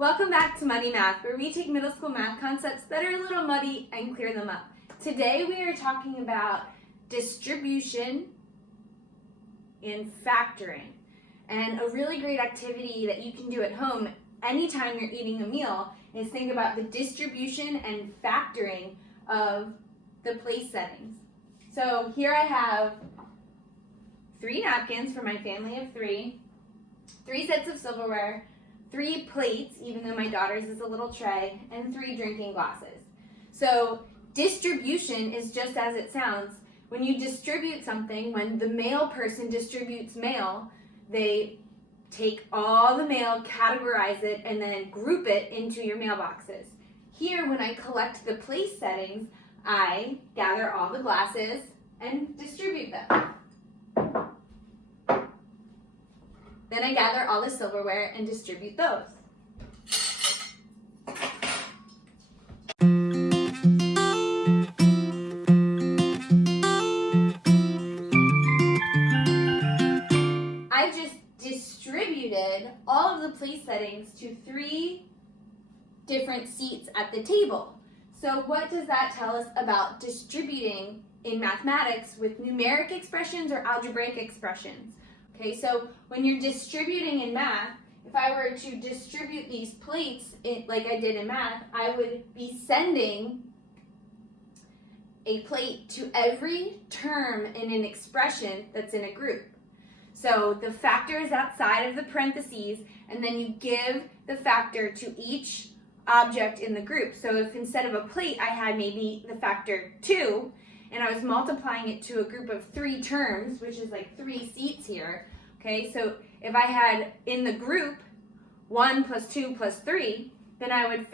Welcome back to Muddy Math, where we take middle school math concepts that are a little muddy and clear them up. Today we are talking about distribution and factoring. And a really great activity that you can do at home anytime you're eating a meal is think about the distribution and factoring of the place settings. So here I have 3 napkins for my family of 3 sets of silverware, 3 plates, even though my daughter's is a little tray, and 3 drinking glasses. So distribution is just as it sounds. When you distribute something, when the mail person distributes mail, they take all the mail, categorize it, and then group it into your mailboxes. Here, when I collect the place settings, I gather all the glasses and distribute them. Then I gather all the silverware and distribute those. I've just distributed all of the place settings to 3 different seats at the table. So what does that tell us about distributing in mathematics with numeric expressions or algebraic expressions? Okay, so when you're distributing in math, if I were to distribute these plates like I did in math, I would be sending a plate to every term in an expression that's in a group. So the factor is outside of the parentheses, and then you give the factor to each object in the group. So if instead of a plate, I had maybe the factor 2, and I was multiplying it to a group of 3 terms, which is like 3 seats here. Okay, so if I had in the group 1 plus 2 plus 3, then I would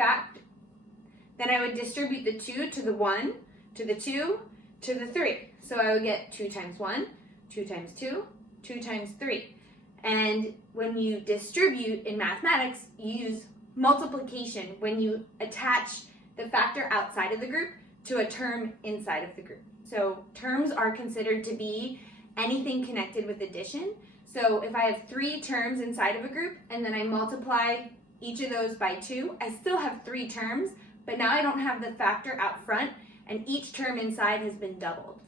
distribute the 2 to the 1, to the 2, to the 3. So I would get 2 times 1, 2 times 2, 2 times 3. And when you distribute in mathematics, you use multiplication when you attach the factor outside of the group to a term inside of the group. So terms are considered to be anything connected with addition. So if I have 3 terms inside of a group and then I multiply each of those by 2, I still have 3 terms, but now I don't have the factor out front and each term inside has been doubled.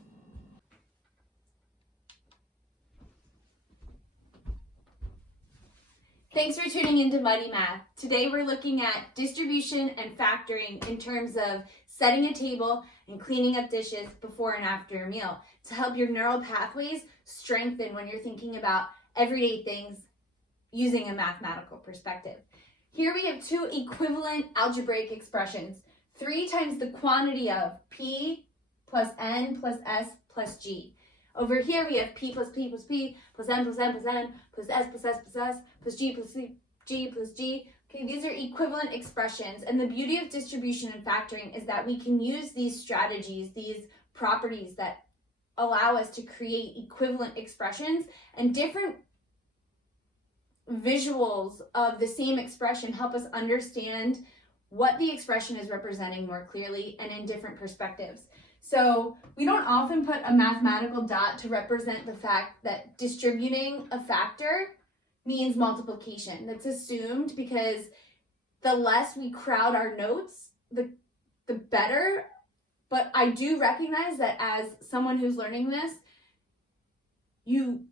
Thanks for tuning into Muddy Math. Today we're looking at distribution and factoring in terms of setting a table and cleaning up dishes before and after a meal to help your neural pathways strengthen when you're thinking about everyday things using a mathematical perspective. Here we have 2 equivalent algebraic expressions. 3 times the quantity of P plus N plus S plus G. Over here we have P plus P plus P plus N plus N plus N plus S plus S plus S plus G plus G plus G. Okay, these are equivalent expressions, and the beauty of distribution and factoring is that we can use these strategies, these properties that allow us to create equivalent expressions, and different visuals of the same expression help us understand what the expression is representing more clearly and in different perspectives. So we don't often put a mathematical dot to represent the fact that distributing a factor means multiplication. That's assumed because the less we crowd our notes, the better. But I do recognize that as someone who's learning this, you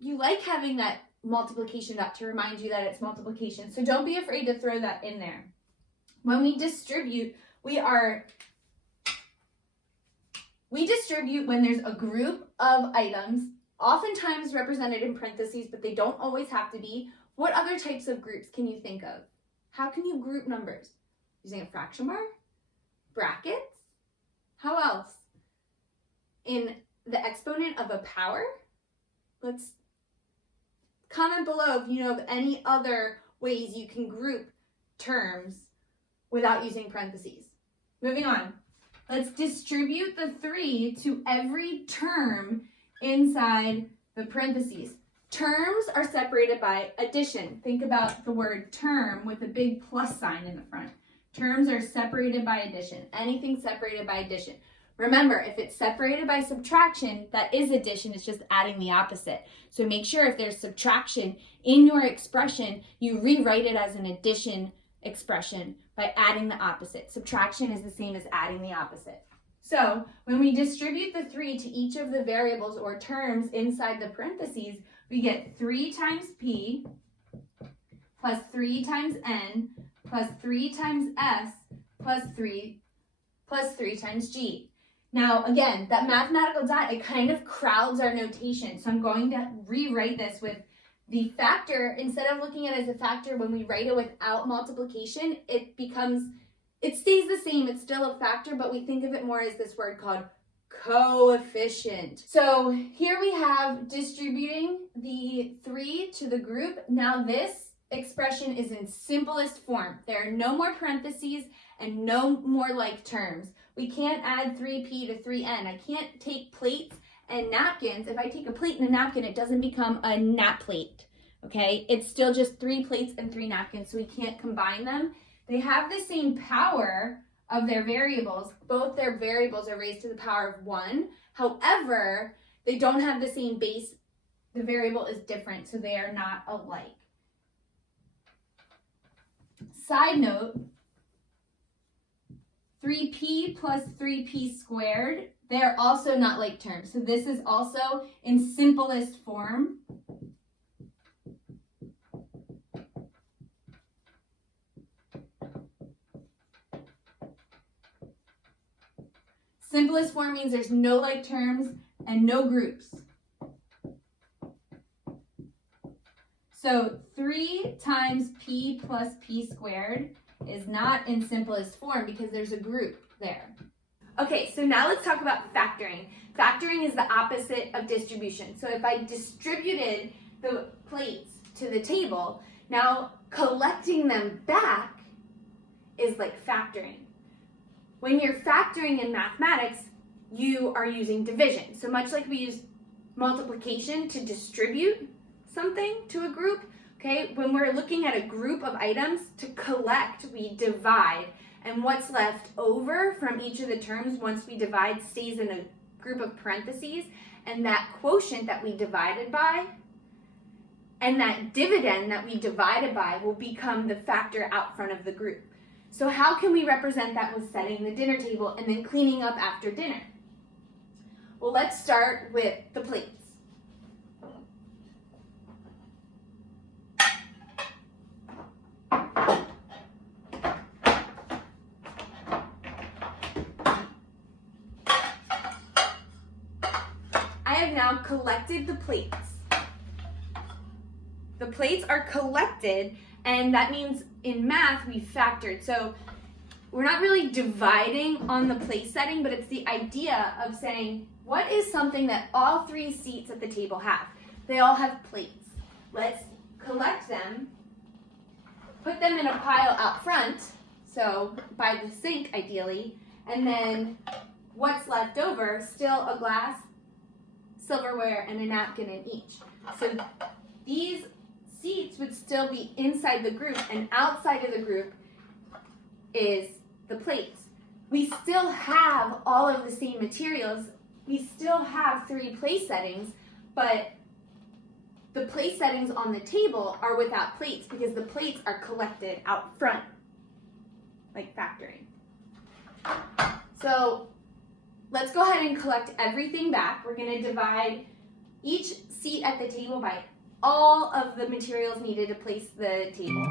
like having that multiplication dot to remind you that it's multiplication. So don't be afraid to throw that in there. When we distribute, we distribute when there's a group of items, oftentimes represented in parentheses, but they don't always have to be. What other types of groups can you think of? How can you group numbers? Using a fraction mark? Brackets? How else? In the exponent of a power? Let's comment below if you know of any other ways you can group terms without using parentheses. Moving on. Let's distribute the 3 to every term inside the parentheses. Terms are separated by addition. Think about the word term with a big plus sign in the front. Terms are separated by addition. Anything separated by addition. Remember, if it's separated by subtraction, that is addition, it's just adding the opposite. So make sure if there's subtraction in your expression, you rewrite it as an addition expression by adding the opposite. Subtraction is the same as adding the opposite. So when we distribute the 3 to each of the variables or terms inside the parentheses, we get 3 times p plus 3 times n plus 3 times s plus 3 times g. Now again, that mathematical dot, it kind of crowds our notation. So I'm going to rewrite this with the factor. Instead of looking at it as a factor, when we write it without multiplication, it stays the same. It's still a factor, but we think of it more as this word called coefficient. So here we have distributing the 3 to the group. Now this expression is in simplest form. There are no more parentheses and no more like terms. We can't add 3p to 3n. I can't take plates and napkins. If I take a plate and a napkin, it doesn't become a nap plate, okay? It's still just 3 plates and 3 napkins, so we can't combine them. They have the same power of their variables. Both their variables are raised to the power of 1. However, they don't have the same base. The variable is different, so they are not alike. Side note, 3p plus 3p squared, they are also not like terms. So this is also in simplest form. Simplest form means there's no like terms and no groups. So 3 times p plus p squared is not in simplest form because there's a group there. Okay, so now let's talk about factoring. Factoring is the opposite of distribution. So if I distributed the plates to the table, now collecting them back is like factoring. When you're factoring in mathematics, you are using division. So much like we use multiplication to distribute something to a group, okay? When we're looking at a group of items, to collect, we divide. And what's left over from each of the terms once we divide stays in a group of parentheses. And that quotient that we divided by and that dividend that we divided by will become the factor out front of the group. So how can we represent that with setting the dinner table and then cleaning up after dinner? Well, let's start with the plates. I have now collected the plates. The plates are collected, and that means in math we factored. So we're not really dividing on the place setting, but it's the idea of saying, what is something that all 3 seats at the table have? They all have plates. Let's collect them, put them in a pile out front, so by the sink ideally, and then what's left over, still a glass, silverware, and a napkin in each. So these seats would still be inside the group, and outside of the group is the plates. We still have all of the same materials. We still have 3 place settings, but the place settings on the table are without plates because the plates are collected out front, like factoring. So let's go ahead and collect everything back. We're going to divide each seat at the table by all of the materials needed to place the table.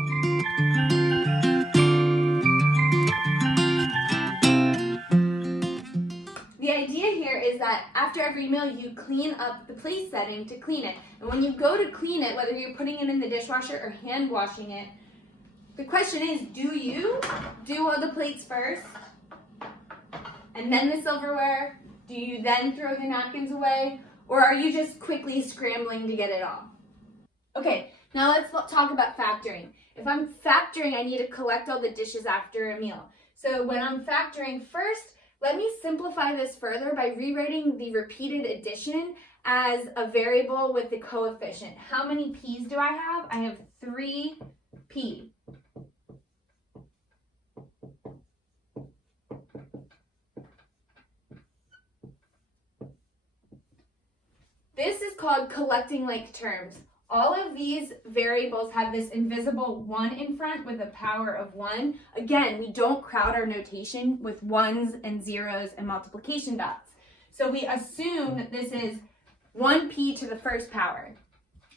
The idea here is that after every meal you clean up the place setting to clean it. And when you go to clean it, whether you're putting it in the dishwasher or hand washing it, the question is, do you do all the plates first and then the silverware? Do you then throw the napkins away? Or are you just quickly scrambling to get it all? Okay, now let's talk about factoring. If I'm factoring, I need to collect all the dishes after a meal. So when I'm factoring first, let me simplify this further by rewriting the repeated addition as a variable with the coefficient. How many p's do I have? I have 3p. This is called collecting like terms. All of these variables have this invisible 1 in front with a power of 1. Again, we don't crowd our notation with 1s and 0s and multiplication dots. So we assume that this is 1p to the first power.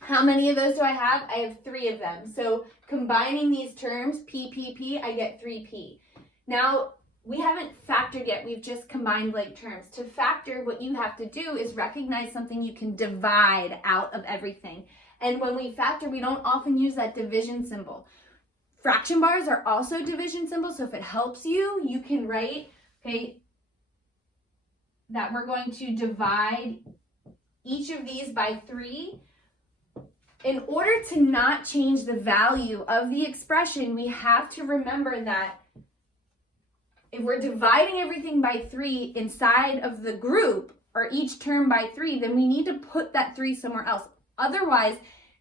How many of those do I have? I have 3 of them. So combining these terms, p, I get 3p. Now, we haven't factored yet. We've just combined like terms. To factor, what you have to do is recognize something you can divide out of everything. And when we factor, we don't often use that division symbol. Fraction bars are also division symbols, so if it helps you, you can write, okay, that we're going to divide each of these by 3. In order to not change the value of the expression, we have to remember that if we're dividing everything by 3 inside of the group, or each term by 3, then we need to put that 3 somewhere else. Otherwise,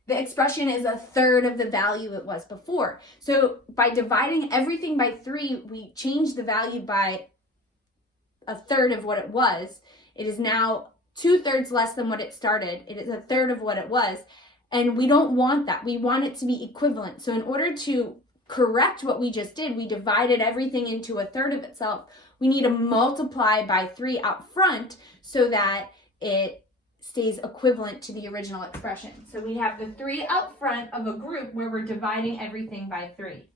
the expression is a third of the value it was before. So by dividing everything by 3, we change the value by a third of what it was. It is now 2/3 less than what it started. It is a third of what it was. And we don't want that. We want it to be equivalent. So in order to correct what we just did, we divided everything into a third of itself. We need to multiply by 3 out front so that it stays equivalent to the original expression. So we have the 3 out front of a group where we're dividing everything by 3.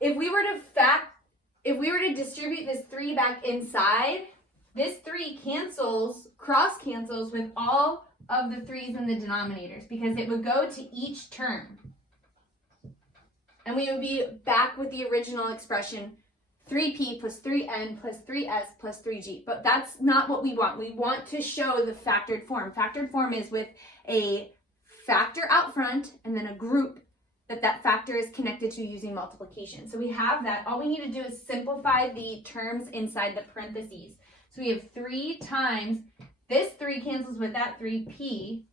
If we were to distribute this 3 back inside, this 3 cross cancels with all of the 3's in the denominators because it would go to each term. And we would be back with the original expression, 3p plus 3n plus 3s plus 3g. But that's not what we want. We want to show the factored form. Factored form is with a factor out front and then a group that factor is connected to using multiplication. So we have that. All we need to do is simplify the terms inside the parentheses. So we have 3 times, this 3 cancels with that 3p.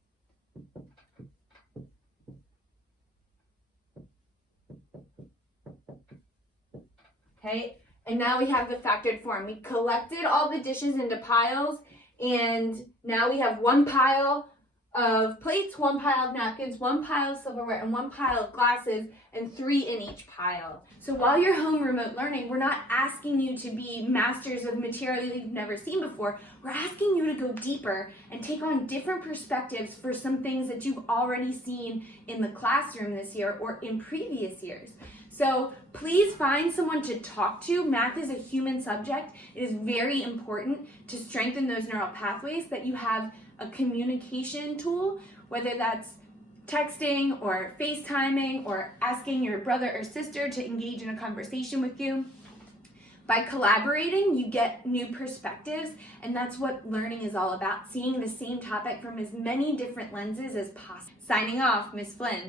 Okay, and now we have the factored form. We collected all the dishes into piles, and now we have 1 pile of plates, 1 pile of napkins, 1 pile of silverware, and 1 pile of glasses, and 3 in each pile. So while you're home remote learning, we're not asking you to be masters of material you've never seen before. We're asking you to go deeper and take on different perspectives for some things that you've already seen in the classroom this year or in previous years. So please find someone to talk to. Math is a human subject. It is very important to strengthen those neural pathways that you have a communication tool, whether that's texting or FaceTiming or asking your brother or sister to engage in a conversation with you. By collaborating, you get new perspectives, and that's what learning is all about, seeing the same topic from as many different lenses as possible. Signing off, Miss Flynn.